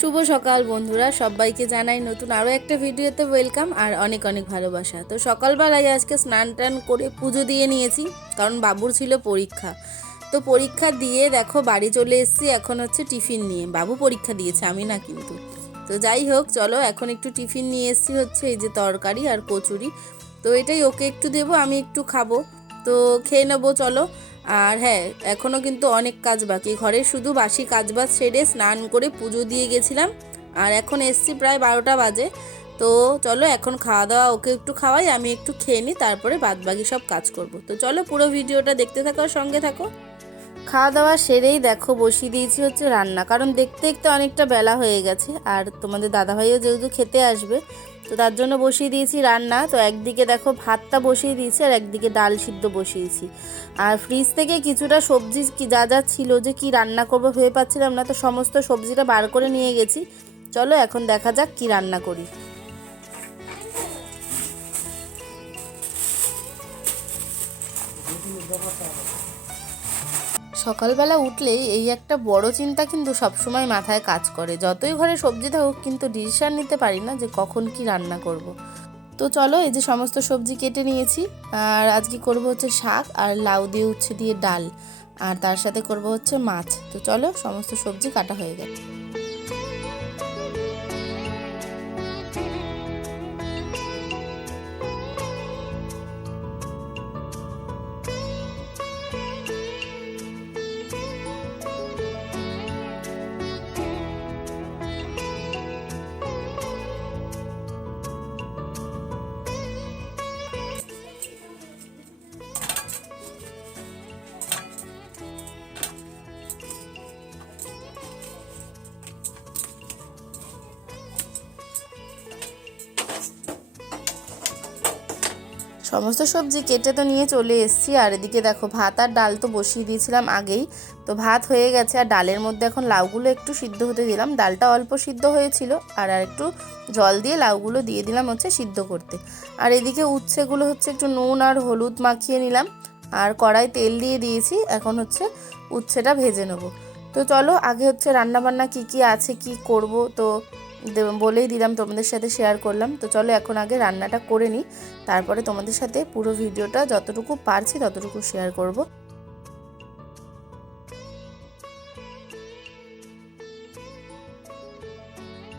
শুভ সকাল বন্ধুরা, সবাইকে জানাই নতুন আরও একটা ভিডিওতে ওয়েলকাম আর অনেক অনেক ভালোবাসা। তো সকালবেলায় আজকে স্নান টান করে পুজো দিয়ে নিয়েছি, কারণ বাবুর ছিল পরীক্ষা। তো পরীক্ষা দিয়ে দেখো বাড়ি চলে এসেছি। এখন হচ্ছে টিফিন নিয়ে, বাবু পরীক্ষা দিয়েছে, আমি না কিন্তু। তো যাই হোক, চলো এখন একটু টিফিন নিয়ে এসেছি, হচ্ছে এই যে তরকারি আর কচুরি। তো এটাই ওকে একটু দেবো, আমি একটু খাবো। তো খেয়ে নেবো চলো। আর হ্যাঁ, এখনও কিন্তু অনেক কাজ বাকি ঘরে, শুধু বাসি কাজবাজ সেরে স্নান করে পুজো দিয়ে গেছিলাম। আর এখন এসছি প্রায় 12টা বাজে। তো চলো এখন খাওয়া দাওয়া ওকে একটু খাওয়াই, আমি একটু খেয়ে নিই, তারপরে বাদবাকি সব কাজ করব। তো চলো পুরো ভিডিওটা দেখতে থাকো আর সঙ্গে থাকো। খাওয়া দাওয়া সেরেই দেখো বসিয়ে দিয়েছি হচ্ছে রান্না, কারণ দেখতে দেখতে অনেকটা বেলা হয়ে গেছে। আর তোমাদের দাদাভাইও যেহেতু খেতে আসবে, তো তার জন্য বসিয়ে দিয়েছি রান্না। তো একদিকে দেখো ভাতটা বসিয়ে দিয়েছি আর একদিকে ডাল সিদ্ধ বসিয়েছি। আর ফ্রিজ থেকে কিছুটা সবজি কি যা যা ছিল, যে কি রান্না করবো ভেবে পাচ্ছিলাম না, তো সমস্ত সবজিটা বার করে নিয়ে গেছি। চলো এখন দেখা যাক কি রান্না করি। সকালবেলা উঠলেই এই একটা বড় চিন্তা কিন্তু সবসময় মাথায় কাজ করে, যতই ঘরে সবজি থাকুক কিন্তু ডিসিশন নিতে পারি না যে কখন কি রান্না করব। তো চলো, এই যে সমস্ত সবজি কেটে নিয়েছি। আর আজকে করব হচ্ছে শাক আর লাউ দিয়ে উচ্ছে দিয়ে ডাল, আর তার সাথে করব হচ্ছে মাছ। তো চলো, সমস্ত সবজি কাটা হয়ে গেছে। সমস্ত সবজি কেটে তো নিয়ে চলে এসেছি। আর এদিকে দেখো ভাত আর ডাল তো বসিয়ে দিয়েছিলাম আগেই। তো ভাত হয়ে গেছে, আর ডালের মধ্যে এখন লাউগুলো একটু সিদ্ধ হতে দিলাম। ডালটা অল্প সিদ্ধ হয়েছিল, আর একটু জল দিয়ে লাউগুলো দিয়ে দিলাম হচ্ছে সিদ্ধ করতে। আর এদিকে উচ্ছেগুলো হচ্ছে একটু নুন আর হলুদ মাখিয়ে নিলাম, আর কড়াই তেল দিয়ে দিয়েছি। এখন হচ্ছে উচ্ছেটা ভেজে নেবো। তো চলো, আগে হচ্ছে রান্নাবান্না কি আছে কি করব তো বলেই দিলাম, তোমাদের সাথে শেয়ার করলাম। তো চলো এখন আগে রান্নাটা করে নিই, তারপরে তোমাদের সাথে পুরো ভিডিওটা যতটুকু পারছি ততটুকু শেয়ার করব।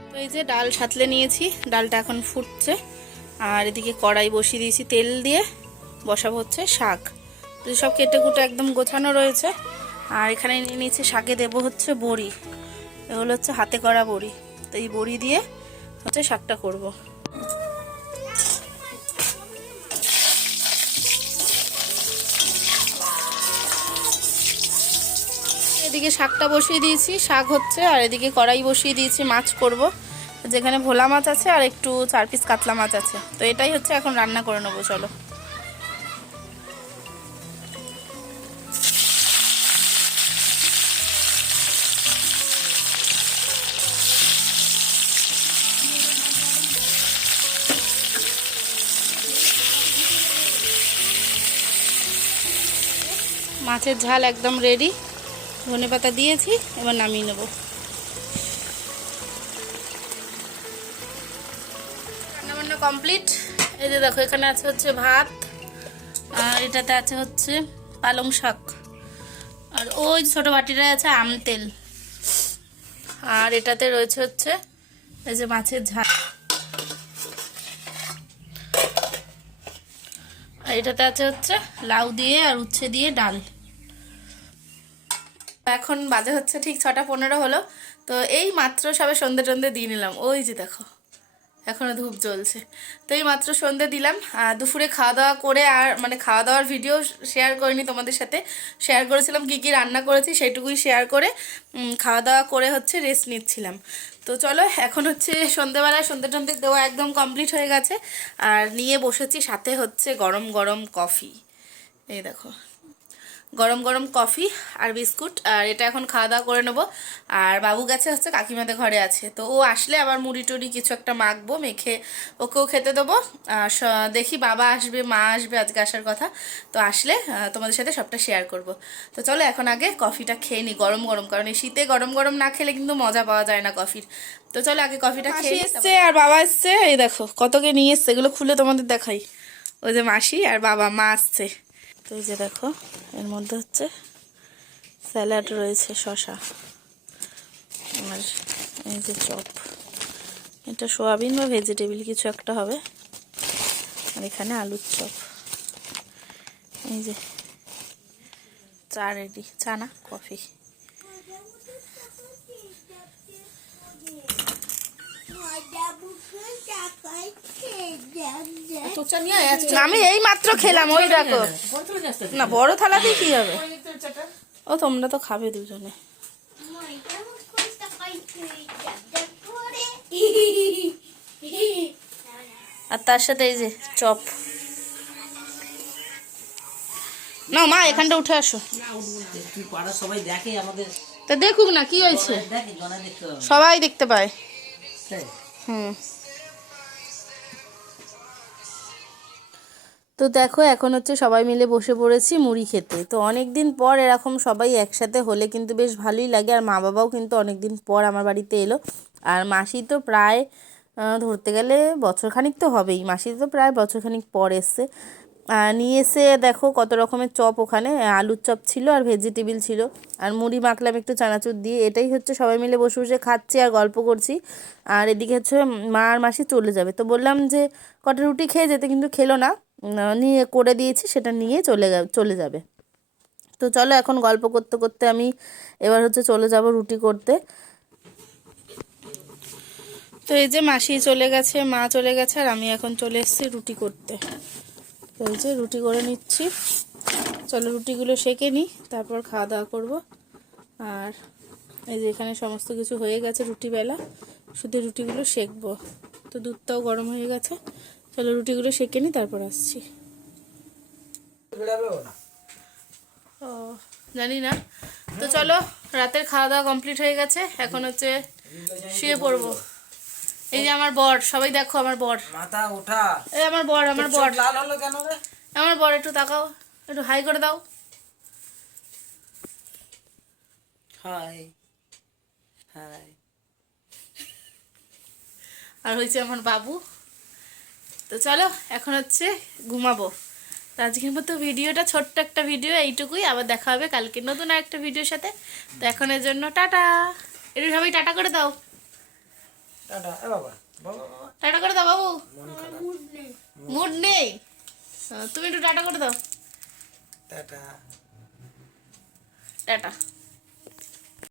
তো এই যে ডাল সাঁতলে নিয়েছি, ডালটা এখন ফুটছে। আর এদিকে কড়াই বসিয়ে দিয়েছি তেল দিয়ে, বসাবো হচ্ছে শাক। তো সব কেটে কুটে একদম গোছানো রয়েছে। আর এখানে নিয়ে নিয়েছি শাকে দেবো হচ্ছে বড়ি, এগুলো হচ্ছে হাতে করা বড়ি। তো এই বড়ি দিয়ে হচ্ছে শাকটা করব। এদিকে শাকটা বসিয়ে দিয়েছি, শাক হচ্ছে। আর এদিকে কড়াই বসিয়ে দিয়েছি, মাছ করব। যেখানে ভোলা মাছ আছে আর একটু 4 পিস কাতলা মাছ আছে। তো এটাই হচ্ছে এখন রান্না করে নেবো চলো। মাছের ঝাল একদম রেডি, ধনেপাতা দিয়েছি, এবার নামিয়ে নেব। রান্নাবান্না কমপ্লিট। এই যে দেখো, এখানে আছে হচ্ছে ভাত, আর এটাতে আছে হচ্ছে পালং শাক, আর ওই ছোট বাটিটায় আছে আম তেল, আর এটাতে রয়েছে হচ্ছে এই যে মাছের ঝাল, আর এটাতে আছে হচ্ছে লাউ দিয়ে আর উচ্ছে দিয়ে ডাল। এখন বাজে হচ্ছে ঠিক 6টা 15 হলো। তো এই মাত্র সবে সন্ধে টন্ধে দিয়ে নিলাম, ওই যে দেখো এখনও ধূপ জ্বলছে। তো এই মাত্র সন্ধে দিলাম। দুপুরে খাওয়া দাওয়া করে, আর মানে খাওয়া দাওয়ার ভিডিও শেয়ার করিনি তোমাদের সাথে, শেয়ার করেছিলাম কি কি রান্না করেছি সেইটুকুই শেয়ার করে খাওয়া দাওয়া করে হচ্ছে রেস্ট নিচ্ছিলাম। তো চলো এখন হচ্ছে সন্ধেবেলায় সন্ধে টন্ধে দেওয়া একদম কমপ্লিট হয়ে গেছে। আর নিয়ে বসেছি সাথে হচ্ছে গরম গরম কফি, এই দেখো। গরম গরম কফি আর বিস্কুট। আর এটা এখন খাওয়া দাওয়া করে নেবো। আর বাবু গেছে হচ্ছে কাকিমাদের ঘরে আছে, তো ও আসলে আবার মুড়ি টুড়ি কিছু একটা মাখবো, মেখে ওকেও খেতে দেবো। দেখি বাবা আসবে, মা আসবে, আজকে আসার কথা। তো আসলে তোমাদের সাথে সবটা শেয়ার করব। তো চলো এখন আগে কফিটা খেয়ে নিই গরম গরম, কারণ এই শীতে গরম গরম না খেলে কিন্তু মজা পাওয়া যায় না কফির। তো চলো আগে কফিটা খেয়ে নিই। এসছে আর বাবা এসছে, এই দেখো কতকে নিয়ে এসছে, এগুলো খুলে তোমাদের দেখাই। ওই যে মাসি আর বাবা, মা আসছে। তো এই যে দেখো, এর মধ্যে হচ্ছে স্যালাড রয়েছে, শসা, আর এই যে চপ, এটা সোয়াবিন বা ভেজিটেবিল কিছু একটা হবে। আর এখানে আলুর চপ, এই যে চা রেডি, চা না কফি। আমি এই মাত্র খেলাম, ওই দেখো না, বড় থালাতেই কি হবে। ও তোমরা তো খাবে দুজনে। আর তার সাথে এই যে চপ। না মা, এখানটা উঠে আসো। তা দেখুক না কি হয়েছে, সবাই দেখতে পায়। হুম। তো দেখো এখন হচ্ছে সবাই মিলে বসে পড়েছি মুড়ি খেতে। তো অনেক দিন পর এরকম সবাই একসাথে হলে কিন্তু বেশ ভালোই লাগে। আর মা বাবাও কিন্তু অনেক দিন পর আমার বাড়িতে এলো। আর মাসি তো প্রায় ধরতে গেলে বছরখানিক তো হবেই, মাসি তো প্রায় বছরখানিক পর এসছে। নিয়ে এসে দেখো কত রকমের চপ, ওখানে আলুর চপ ছিল আর ভেজিটেবিল ছিল, আর মুড়ি মাখলাম একটু চানাচুর দিয়ে। এটাই হচ্ছে সবাই মিলে বসে বসে খাচ্ছি আর গল্প করছি। আর এদিকে হচ্ছে মা আর মাসি চলে যাবে, তো বললাম যে কটা রুটি খেয়ে যেতে, কিন্তু খেলো না। নিয়ে করে দিয়েছি, সেটা নিয়ে চলে যাবে। তো চলো এখন গল্প করতে করতে আমি এবার হচ্ছে চলে যাব রুটি করতে। তো এই যে মাসি চলে গেছে, মা চলে গেছে, আর আমি এখন চলে এসেছি রুটি করতে। তো এই যে রুটি করে নিচ্ছি। চলো রুটিগুলো সেঁকে নিই, তারপর খাওয়া দাওয়া করবো। আর এই যে এখানে সমস্ত কিছু হয়ে গেছে, রুটি বেলা, শুধু রুটিগুলো সেঁকবো। তো দুধটাও গরম হয়ে গেছে, চলো রুটিগুলো সেঁকে নিই, তারপর আসছি। ও জানি না। তো চলো, রাতের খাওয়া দাওয়া কমপ্লিট হয়ে গেছে, এখন হচ্ছে শুয়ে পড়বো। এই যে আমার বর, সবাই দেখো আমার বর, মাথা ওঠা। এই আমার বর, আমার বর লাল হলো কেন রে? আমার বর, একটু তাকাও, একটু হাই করে দাও। High high. আর হয়েছে আমার বাবু। তো চলো এখন হচ্ছে ঘুমাবো। তো আজকের মতো ভিডিওটা, ছোট্ট একটা ভিডিও, এইটুকুই। আবার দেখা হবে কালকে নতুন একটা ভিডিওর সাথে। তো এখনের জন্য টাটা। একটু সবাই টাটা করে দাও, টাটা। এ বাবা, বাবা বাবা, টাটা করে দাও বাবু। মন খারাপ। মুড নেই, তুমি একটু টাটা করে দাও। টাটা। টাটা।